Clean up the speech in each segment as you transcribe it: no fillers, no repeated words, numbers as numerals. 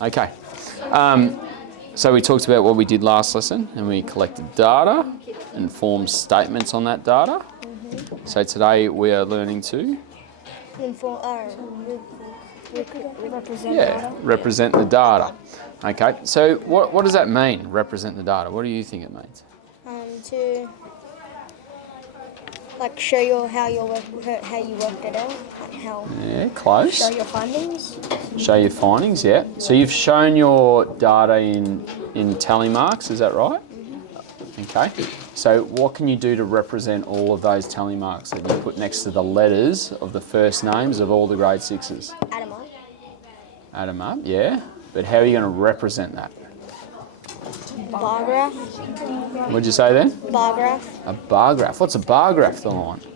Okay. So we talked about what we did last lesson, and we collected data and formed statements on that data. So today we are learning to represent the data. Okay. So what does that mean? Represent the data. What do you think it means? To show you how you worked it out, Close. Show your findings. Show your findings, yeah. So you've shown your data in tally marks, is that right? Okay. So what can you do to represent all of those tally marks that you put next to the letters of the first names of all the grade 6s? Add them up. Add them up, yeah. But how are you going to represent that? Bar graph. What'd you say then? Bar graph. A bar graph. What's a bar graph, Deline? Do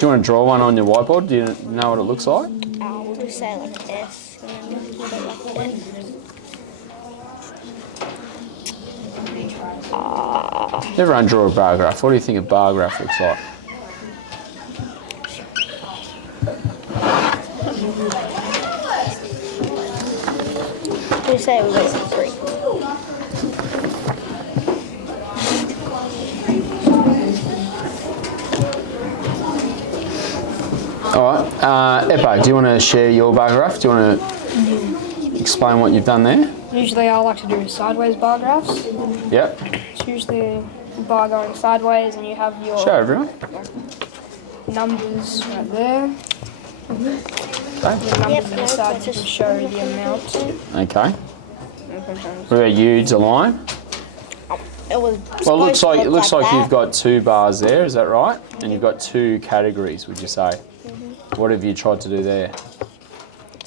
you want to draw one on your whiteboard? Do you know what it looks like? We'll just say like an S and then we'll put it like this. Everyone draw a bar graph. What do you think a bar graph looks like? We'll say we got 3. All right. Eppo, do you want to share your bar graph? Do you want to explain what you've done there? Usually I like to do sideways bar graphs. Yep. It's usually a bar going sideways and you have your Show everyone. numbers right there. Okay. The numbers on the side to show the amount. Okay. What about you, Deline? Well, it looks like you've got 2 bars there. Is that right? And you've got 2 categories. Would you say? What have you tried to do there?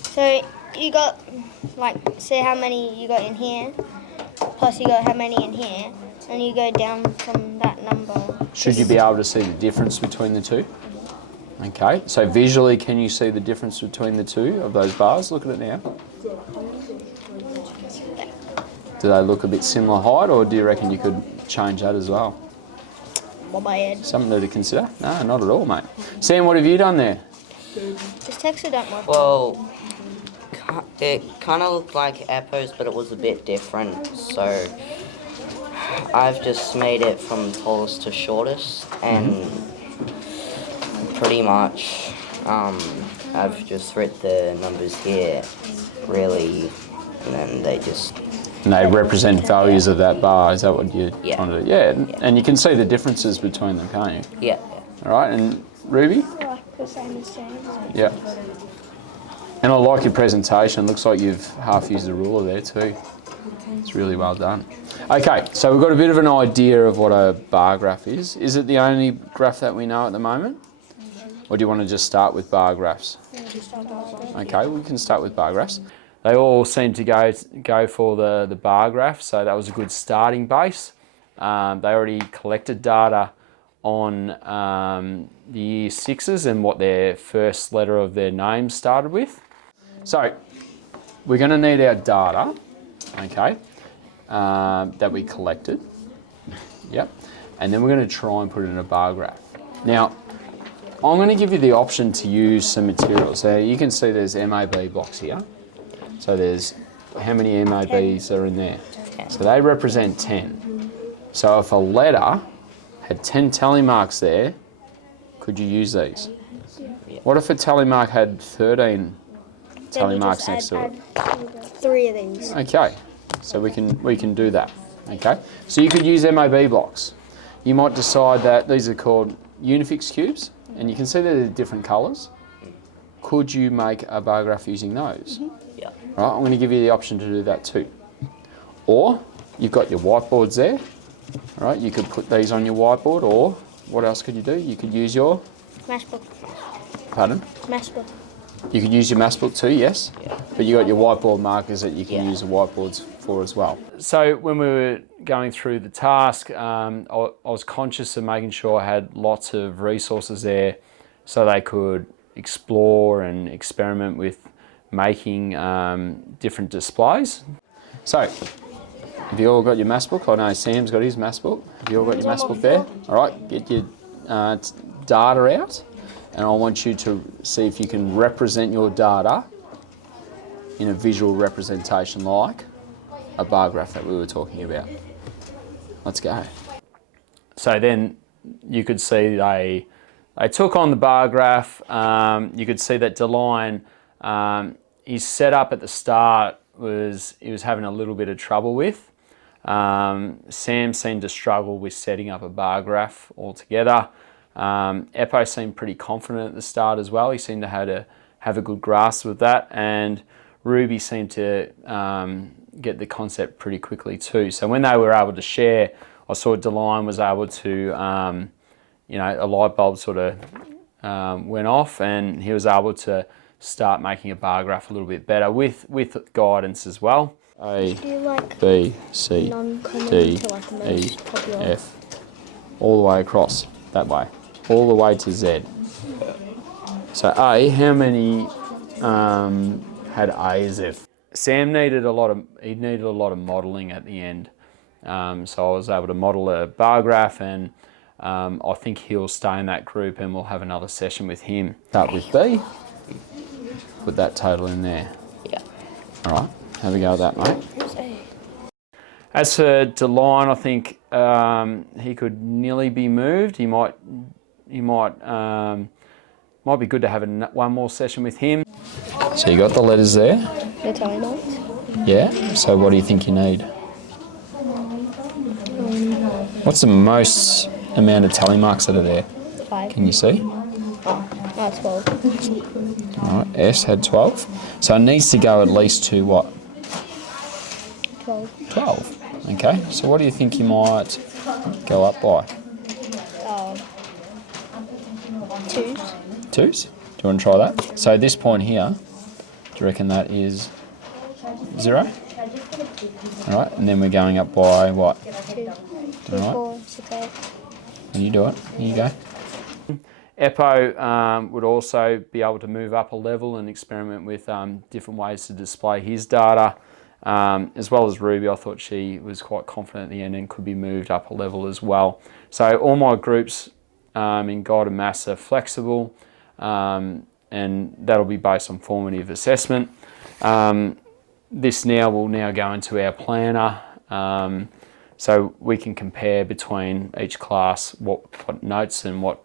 So you got say how many you got in here, plus you got how many in here, and you go down from that number. Should you be able to see the difference between the 2? Okay. So visually, can you see the difference between the 2 of those bars? Look at it now. Do they look a bit similar height, or do you reckon you could change that as well? My head. Something to consider? No, not at all, mate. Sam, what have you done there? This texture don't work. Well, it kind of looked like Eppo's, but it was a bit different. So I've just made it from tallest to shortest, and pretty much I've just written the numbers here, really, and then they just... And they represent values of that bar. Is that what you're trying to do? Yeah, and you can see the differences between them, can't you? Yeah. All right, and Ruby? The same as Sam. Yeah. And I like your presentation. Looks like you've half used the ruler there too. It's really well done. Okay, so we've got a bit of an idea of what a bar graph is. Is it the only graph that we know at the moment? Or do you want to just start with bar graphs? Okay, we can start with bar graphs. They all seem to go for the bar graph, so that was a good starting base. They already collected data on the year 6s and what their first letter of their name started with. So we're going to need our data, okay, that we collected. Yep. And then we're going to try and put it in a bar graph. Now, I'm going to give you the option to use some materials. So you can see there's MAB blocks here. So there's how many MABs are in there? So they represent 10. So if a letter had 10 tally marks there, could you use these? What if a tally mark had 13 tally marks next to it? 3 of these. Okay, so we can do that. Okay, so you could use MAB blocks. You might decide that these are called unifix cubes, and you can see that they're different colours. Could you make a bar graph using those? Yeah. Right, I'm going to give you the option to do that too. Or you've got your whiteboards there. Right, you could put these on your whiteboard, or what else could you do? You could use your... Maths book. Pardon? Maths book. You could use your maths book too, yes? Yeah. But you got your whiteboard markers that you can use the whiteboards for as well. So when we were going through the task, I was conscious of making sure I had lots of resources there so they could explore and experiment with making different displays. So, have you all got your maths book? I know Sam's got his maths book. Have you all got your maths book there? All right, get your data out, and I want you to see if you can represent your data in a visual representation like a bar graph that we were talking about. Let's go. So then you could see they took on the bar graph. You could see that DeLine, his setup at the start he was having a little bit of trouble with. Sam seemed to struggle with setting up a bar graph altogether. Eppo seemed pretty confident at the start as well. He seemed to have a good grasp of that, and Ruby seemed to get the concept pretty quickly too. So when they were able to share, I saw DeLine was able to, a light bulb sort of went off, and he was able to start making a bar graph a little bit better with guidance as well. A, B, C, D, E, F, all the way across that way, all the way to Z. So A, how many had A as F? Sam needed a lot of modelling at the end. So I was able to model a bar graph, and I think he'll stay in that group, and we'll have another session with him. Start with B, put that total in there. Yeah. All right, have a go at that, mate. As for DeLine, I think he could nearly be moved. He might be good to have one more session with him. So you got the letters there? The tally marks? Yeah, so what do you think you need? What's the most amount of tally marks that are there? 5. Can you see? Oh, 12. All right, S had 12. So it needs to go at least to what? 12. 12. Okay, so what do you think you might go up by? 2s. 2s? Do you want to try that? So at this point here, do you reckon that is 0? All right, and then we're going up by what? 2. 2, All right. 4, 6, 8. Can you do it? Here you go. Eppo would also be able to move up a level and experiment with different ways to display his data, as well as Ruby. I thought she was quite confident at the end and could be moved up a level as well. So all my groups in Guided Maths are flexible, and that'll be based on formative assessment. This will now go into our planner, so we can compare between each class what notes and what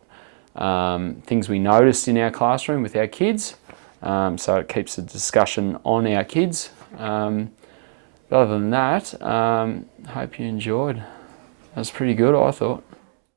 things we noticed in our classroom with our kids. So it keeps the discussion on our kids. But other than that, hope you enjoyed. That was pretty good, I thought.